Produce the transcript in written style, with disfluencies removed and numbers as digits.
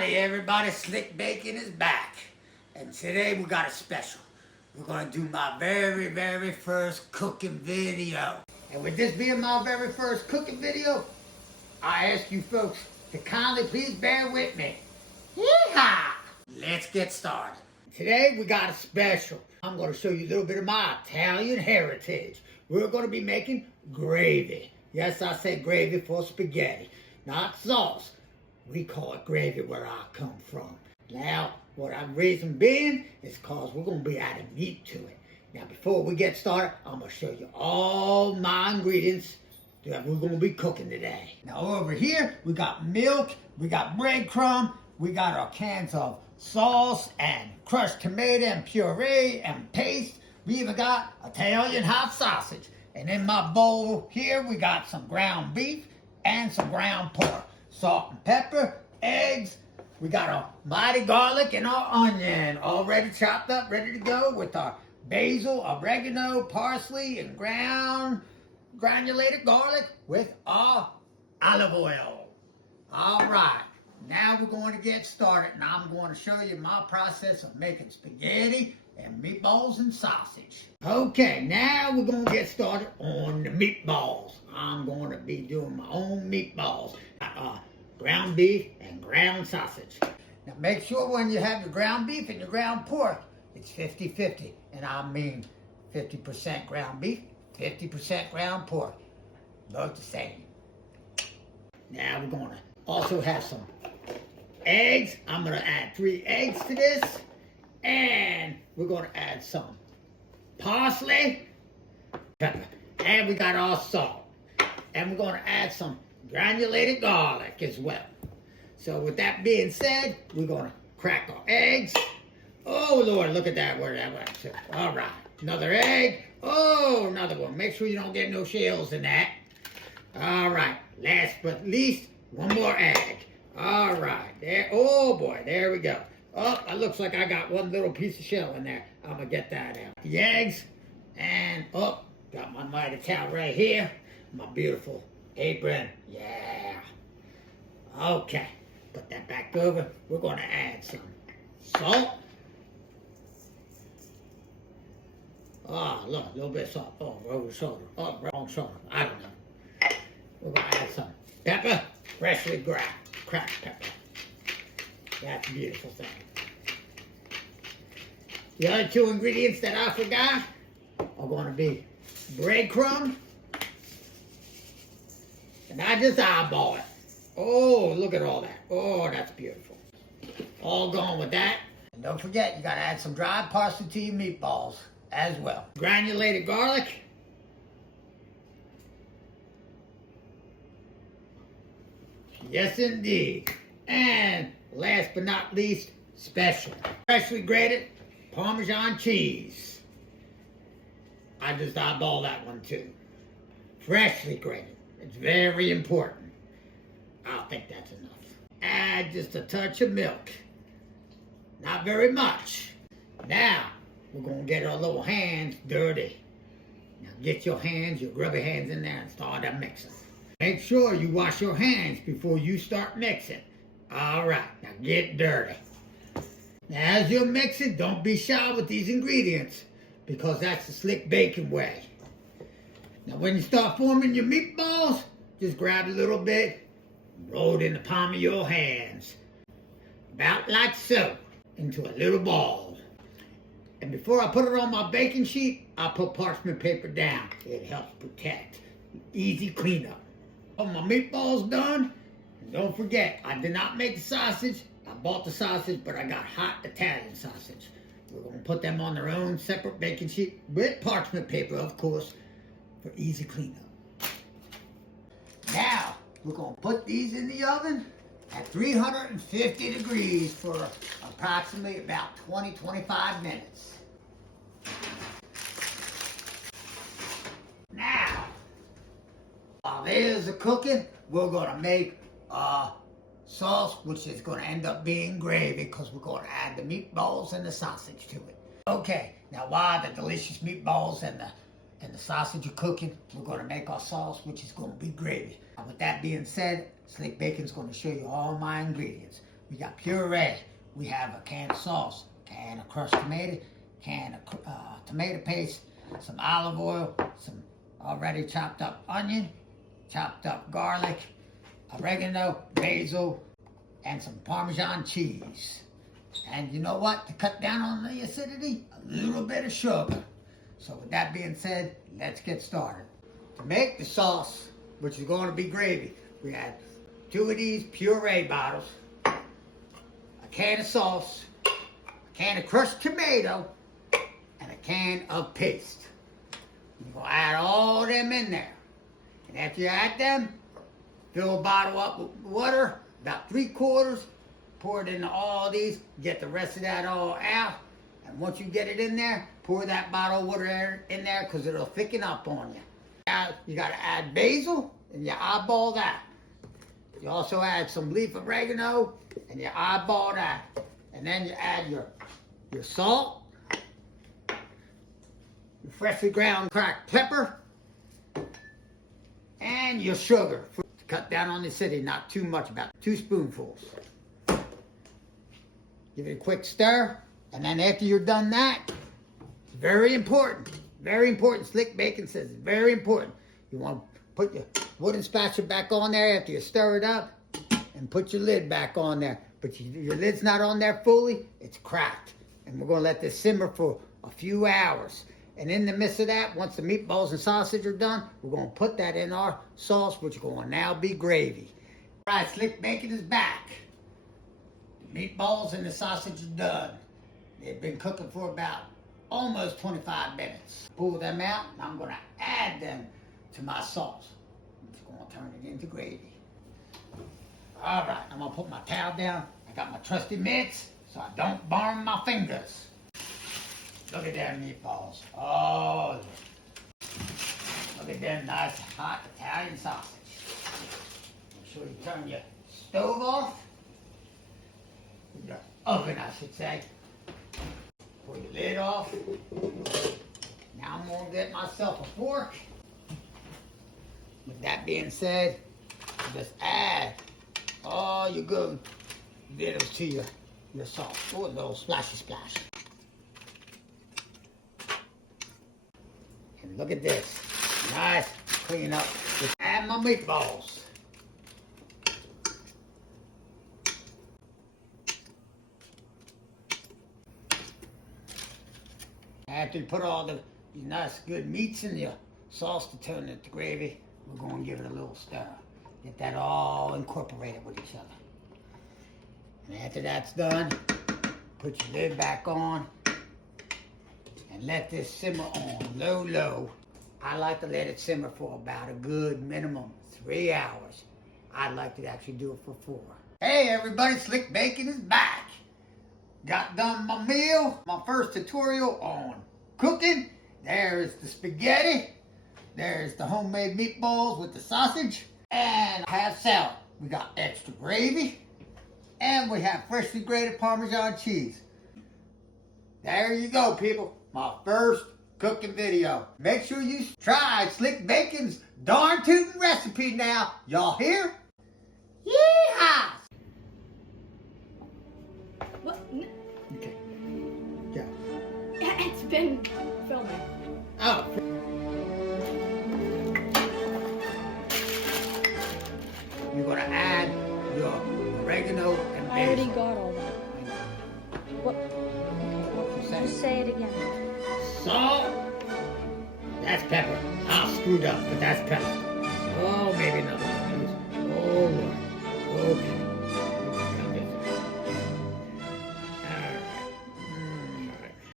Howdy everybody, Slick Bacon is back. And today we got a special. We're gonna do my very first cooking video. And with this being my very first cooking video, I ask you folks to kindly please bear with me. Yeehaw! Let's get started. Today we got a special. I'm gonna show you a little bit of my Italian heritage. We're gonna be making gravy. Yes, I say gravy for spaghetti, not sauce. We call it gravy where I come from. Now, what I'm reason being is because we're going to be adding meat to it. Now, before we get started, I'm going to show you all my ingredients that we're going to be cooking today. Now, over here, we got milk, we got breadcrumb, we got our cans of sauce and crushed tomato and puree and paste. We even got Italian hot sausage. And in my bowl here, we got some ground beef and some ground pork. Salt and pepper, eggs. We got our mighty garlic and our onion already chopped up, ready to go with our basil, oregano, parsley, and granulated garlic with our olive oil. All right, now we're going to get started, and I'm going to show you my process of making spaghetti and meatballs and sausage. Okay, now we're going to get started on the meatballs. I'm going to be doing my own meatballs. Ground beef and ground sausage. Now make sure when you have your ground beef and your ground pork, it's 50-50. And I mean 50% ground beef, 50% ground pork. Both the same. Now we're going to also have some eggs. I'm going to add 3 eggs to this. And we're going to add some parsley, pepper. And we got our salt. And we're going to add some granulated garlic as well. So with that being said, we're going to crack our eggs. Oh Lord, look at that, where that went to. All right, another egg. Oh, another one. Make sure you don't get no shells in that. All right, last but least, one more egg. All right, there. Oh boy, there we go. Oh, it looks like I got one little piece of shell in there. I'm gonna get that out. The eggs, and oh, got my mighty towel right here. My beautiful apron, yeah. Okay, put that back over. We're going to add some salt. Oh, look, a little bit of salt. Oh, over shoulder. Oh, wrong shoulder. I don't know. We're going to add some pepper, freshly cracked pepper. That's a beautiful thing. The other 2 ingredients that I forgot are going to be breadcrumb. And I just eyeball it. Oh, look at all that. Oh, that's beautiful. All gone with that. And don't forget, you gotta add some dried parsley to your meatballs as well. Granulated garlic. Yes, indeed. And last but not least, special. Freshly grated Parmesan cheese. I just eyeball that one too. Freshly grated. It's very important. I think that's enough. Add just a touch of milk. Not very much. Now, we're going to get our little hands dirty. Now, get your hands, your grubby hands in there and start that mixing. Make sure you wash your hands before you start mixing. All right, now get dirty. Now, as you're mixing, don't be shy with these ingredients because that's the Slick Bacon way. Now when you start forming your meatballs, just grab a little bit, roll it in the palm of your hands. About like so, into a little ball. And before I put it on my baking sheet, I put parchment paper down. It helps protect. Easy cleanup. All my meatballs done. And don't forget, I did not make the sausage. I bought the sausage, but I got hot Italian sausage. We're going to put them on their own separate baking sheet with parchment paper, of course, for easy cleanup. Now, we're going to put these in the oven at 350 degrees for approximately about 20-25 minutes. Now, while there's a cooking, we're going to make sauce, which is going to end up being gravy because we're going to add the meatballs and the sausage to it. Okay, now while the delicious meatballs and the sausage are cooking, we're going to make our sauce, which is going to be gravy. And with that being said, Slick Bacon's going to show you all my ingredients. we got puree. We have a can of sauce, can of crushed tomato, can of tomato paste, some olive oil, some already chopped up onion, chopped up garlic, oregano, basil, and some Parmesan cheese. And you know what? To cut down on the acidity, a little bit of sugar. So with that being said, let's get started. To make the sauce, which is going to be gravy, we had 2 of these puree bottles, a can of sauce, a can of crushed tomato, and a can of paste. You're going to add all them in there. And after you add them, fill a bottle up with water, about 3/4, pour it into all these, get the rest of that all out. And once you get it in there, pour that bottle of water in there because it'll thicken up on you. Now, you got to add basil, and you eyeball that. You also add some leaf oregano, and you eyeball that. And then you add your salt, your freshly ground cracked pepper, and your sugar. To cut down on the acidity, not too much, about 2 spoonfuls. Give it a quick stir, and then after you're done that, it's very important. Very important. Slick Bacon says it's very important. You want to put your wooden spatula back on there after you stir it up, and put your lid back on there. But your lid's not on there fully, it's cracked. And we're going to let this simmer for a few hours. And in the midst of that, once the meatballs and sausage are done, we're going to put that in our sauce, which is going to now be gravy. All right, Slick Bacon is back. The meatballs and the sausage are done. They've been cooking for about almost 25 minutes. Pull them out, and I'm going to add them to my sauce. I'm going to turn it into gravy. All right, I'm going to put my towel down. I got my trusty mitts so I don't burn my fingers. Look at them meatballs. Oh, look at them nice hot Italian sausage. Make sure you turn your stove off. Your oven, I should say. Pull your lid off. Now I'm going to get myself a fork. With that being said, just add all your good vittles to your sauce. Oh, a little splashy splash. And look at this. Nice, clean up. Just add my meatballs. After you put all the nice good meats in your sauce to turn it to gravy, we're going to give it a little stir. Get that all incorporated with each other. And after that's done, put your lid back on and let this simmer on low. I like to let it simmer for about a good minimum 3 hours. I'd like to actually do it for 4. Hey everybody, Slick Bacon is back. Got done my meal, my first tutorial on cooking. There's the spaghetti. There's the homemade meatballs with the sausage. And I have salad. We got extra gravy. And we have freshly grated Parmesan cheese. There you go, people. My first cooking video. Make sure you try Slick Bacon's darn tootin' recipe now. Y'all hear? Yeehaw! What? Okay. Yeah. It's been filming. Oh. You're gonna add your oregano and basil. I already got all that. What? What Just say it again. Salt. That's pepper. I screwed up, but that's pepper. Oh, maybe not. Oh, Lord. Okay.